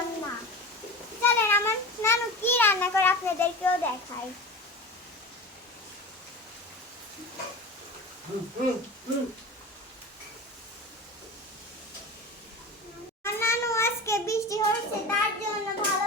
মন মা চলেন আমার নানু কি রান্না করে আপনাদেরকেও দেখাই। নানু আজকে বৃষ্টি হচ্ছে তার জন্য ভালো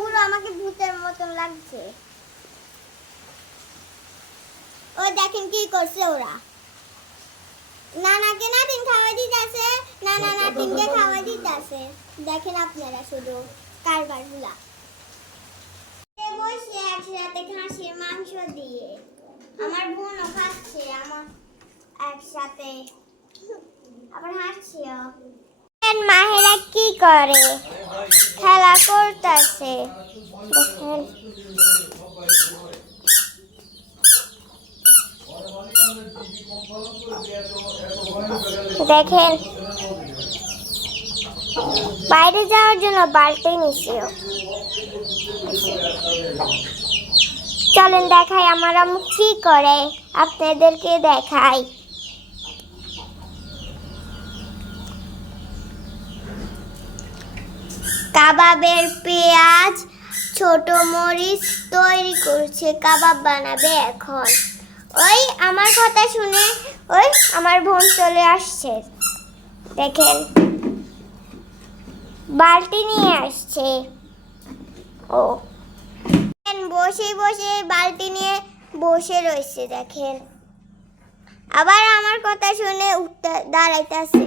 পুরো আমাকে ভূতের মতন লাগছে। ও দেখেন কি করছে ওরা। নানাকে নাতিন খাওয়া দিতেছে, নানা নাতিনকে খাওয়া দিতেছে। দেখেন আপনারা শুধু কারবারগুলা বসে একসাথে খাসির মাংস দিয়ে। আমার বোনও খাচ্ছে, আমার একসাথে। আবার হাসছেও মাহেরা কি করে। খেলা করতেছে। দেখেন। দেখেন। বাইরে যাওয়ার জন্য বালতি নিছে। চলেন দেখাই আমার কি করে। আপনাদেরকে দেখাই। কাবাবের পেঁয়াজ, ছোট মরিচ তৈরি করছে, কাবাব বানাবে এখন। ওই আমার কথা শুনে, ওই আমার বোন চলে আসছে। দেখেন, বালতি নিয়ে আসছে। ও। বসে বসে বালতি নিয়ে বসে রয়েছে, দেখেন। আবার আমার কথা শুনে উঠতে দাঁড়াইতেছে।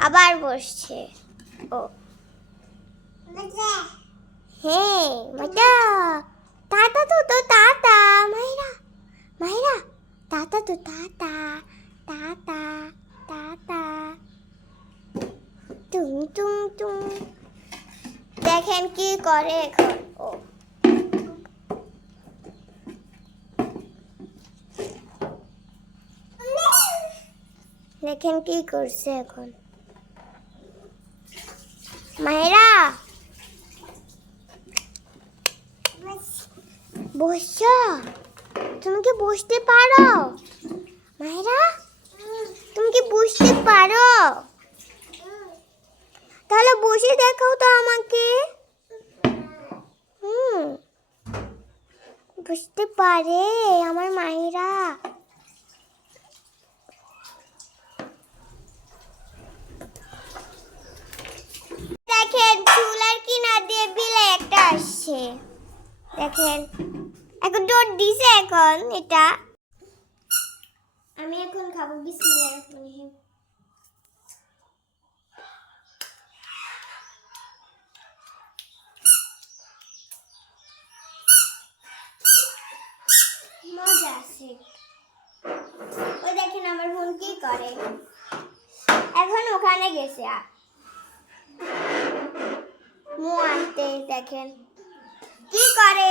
আবার বসছে। ও। হ্যাঁ মজা। তাতা তো তো তাতা মাইরা মাইরা। তাতা তো তাতা তাতা তাতা টুম টুম টুম দেখেন কি করে এখন। ও। দেখেন কি করছে এখন। মায়েরা বসছো? তুমি কি বসতে পারো? মায়েরা, তুমি কি বসতে পারো? তাহলে বসে দেখাও তো আমাকে। হুম। বসতে পারে আমার মায়েরা। দেখেন চুলার কিনার দিয়ে বিলে একটা আসছে। দেখেন। এখন ডোর দিছে এখন, এটা। আমি এখন খাব বিসমিল্লাহির রহমানির দেখেন আমার কি করে। এখন ওখানে গেছে। মু দেখেন। কি করে?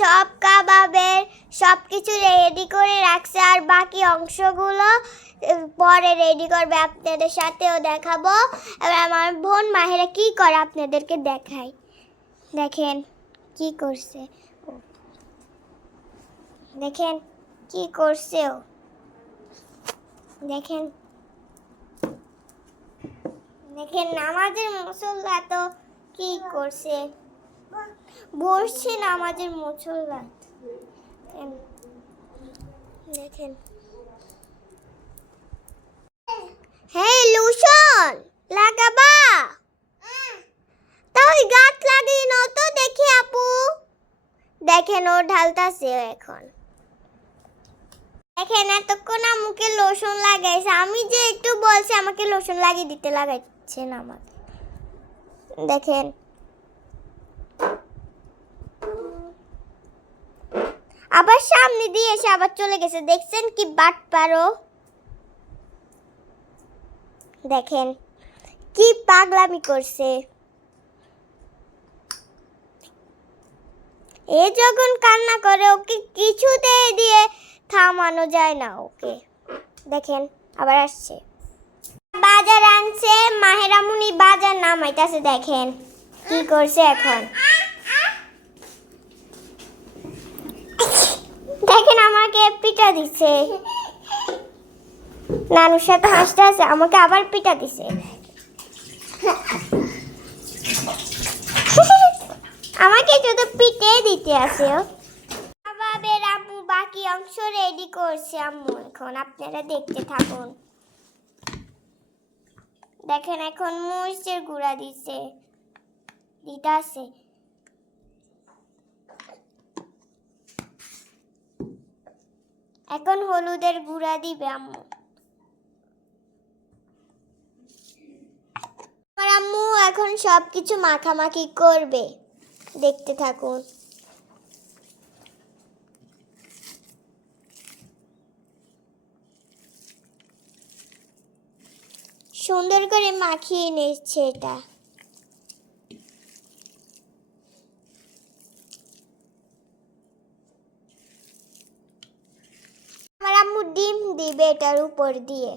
সব কাবাবের সব কিছু রেডি করে রাখছে। আর বাকি অংশগুলো পরে রেডি করবে আপনাদের সাথেও দেখাবো। এবার আমার বোন মাহেরা কি করে আপনাদেরকে দেখাই দেখেন কি করছে দেখেন কি করছে ও। দেখেন। দেখেন, নামাজের মুসল্লা তো কি করছে? বসছে নামাজের মুসল্লা দেখেন। দেখেন। হ্যাঁ লুশন, লাগাবা। তাই গাছ লাগিয়ে নাও তো দেখি আপু। দেখেন, ও ঢালতাছে এখন। দেখেন, এতক্ষণ মুখে লোশন লাগাইছে। আমি যে একটু বলছি, আমাকে লোশন লাগিয়ে দিতে লাগাইছেন আমাকে। দেখেন। আবার সামনে দিয়ে এসে আবার চলে গেছে। দেখছেন কি বাট পারো? দেখেন, কি পাগলামি করছে। এ যখন কান্না করে, ওকে কিছুতে দিয়ে থামানো যায় না ওকে। দেখেন, আবার আসছে। বাজার আনছে, মাহেরামুনি বাজার নামাইতাছে, দেখেন। কি করছে এখন? দেখেন আমাকে পিঠা দিছে। নানুর সাথে হাসতে আছে আমাকে আবার পিঠা দিছে। আমাকে শুধু পিঠে দিতে আছে। কাবাবের আম্মু বাকি অংশ রেডি করছে আম্মু। এখন আপনারা দেখতে থাকুন। দেখেন এখন মরিচের গুঁড়া দিছে। দিতে আছে। এখন হলুদের গুঁড়া দিবে আম্মু। আম্মু এখন সব কিছু মাখামাখি করবে। দেখতে থাকুন। সুন্দর করে মাখিয়ে নিচ্ছে এটা আমার আম্মু ডিম দিবে উপর দিয়ে।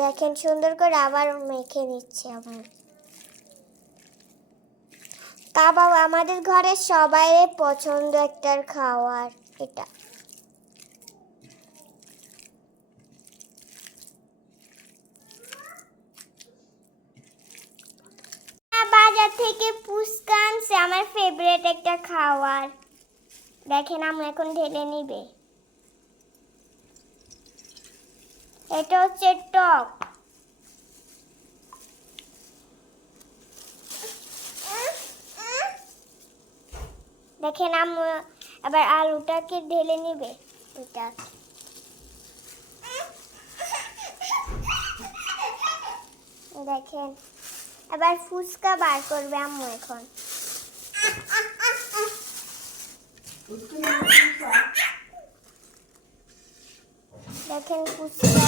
দেখেন, সুন্দর করে আবার মেখে নিচ্ছে আবার কাবাব আমাদের ঘরে সবাই পছন্দ একটার খাওয়ার, এটা বাজার থেকে ফুচকা আনছে আমার ফেভারিট একটা খাওয়ার দেখেন আমি এখন ঢেলে নিবে। এটা হচ্ছে টক। দেখেন, আম্মু এবার আলুটাকে ঢেলে নিবে। ওইটা দেখেন, এবার ফুচকা বার করবে আম্মু এখন। দেখেন ফুচকা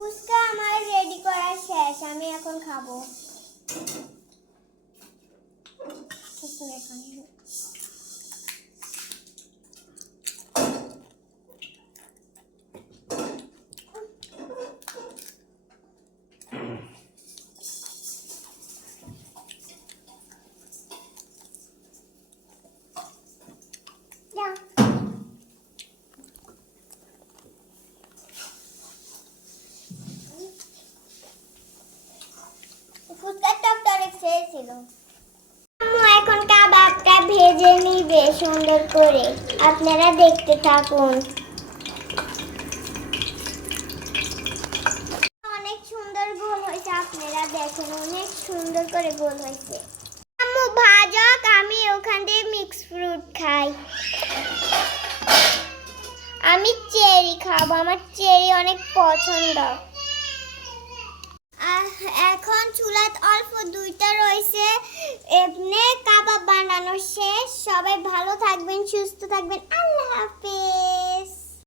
ফুচকা আমার রেডি করা শেষ আমি এখন খাব Yeah. আম্মু এখন কাবাবটা ভেজে নিবে সুন্দর করে আপনারা দেখতে থাকুন। অনেক সুন্দর গোল হয়েছে, আপনারা দেখেন, অনেক সুন্দর করে গোল হয়েছে। আম্মু ভাজক আমি ওখান দিয়ে মিক্স ফ্রুট খাই। আমি চেরি খাব, আমার চেরি অনেক পছন্দ। এখন চুলাত অল্প দুইটা রয়েছে, এমনি বানানো শেষ। সবাই ভালো থাকবেন সুস্থ থাকবেন। আল্লাহ হাফেজ।